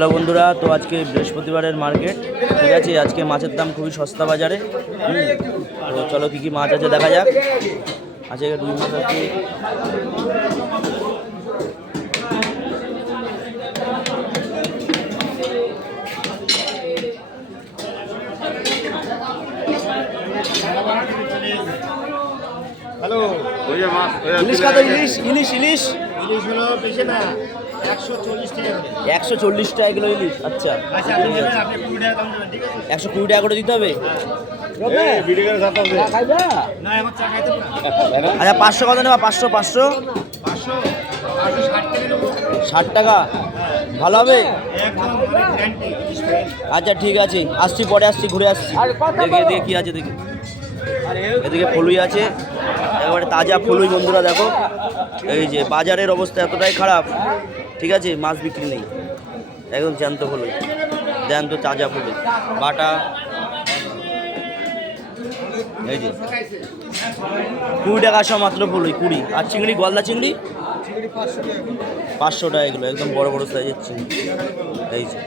Hello বন্ধুরা, তো আজকে বৃহস্পতিবারের মার্কেট, ঠিক আছে। আজকে মাছের দাম খুবই সস্তা বাজারে। তো চলো কী কী মাছ আছে দেখা যাক। আজকে রুই মাছ আছে, হ্যালো ইলিশ কত? ইলিশ ইলিশ ইলিশ ইলিশ হলো বেশি না 140 টাকা করে। 140 টাকা কিলো ইলিশ। আচ্ছা, আচ্ছা আপনি নেবেন, আপনি 20 টাকা দাম দেবেন, ঠিক আছে? 120 টাকা করে দিতে হবে। না এখন চা খাইতে না। আচ্ছা 500 কত নেবা? 500 500 500 560 টাকা নেবো। 60 টাকা ভালো হবে। একদম গ্যারান্টি 20%। আচ্ছা ঠিক আছে, আসছি, পরে আসছি, ঘুরে আসছি। দেখি এদিকে কী আছে দেখি। এদিকে ফলুই আছে, একেবারে তাজা ফলুই বন্ধুরা। দেখো এই যে বাজারের অবস্থা এতটাই খারাপ, ঠিক আছে, মাছ বিক্রি নেই, একদম জ্যান্ত ফলুই, জ্যান্ত তাজা ফলুই বাটা। এই যে 20 টাকা সব মাত্র ফলুই 20। আর চিংড়ি, গলদা চিংড়ি 500 টাকা এগুলো, একদম বড় বড় সাইজের চিংড়ি। এই যে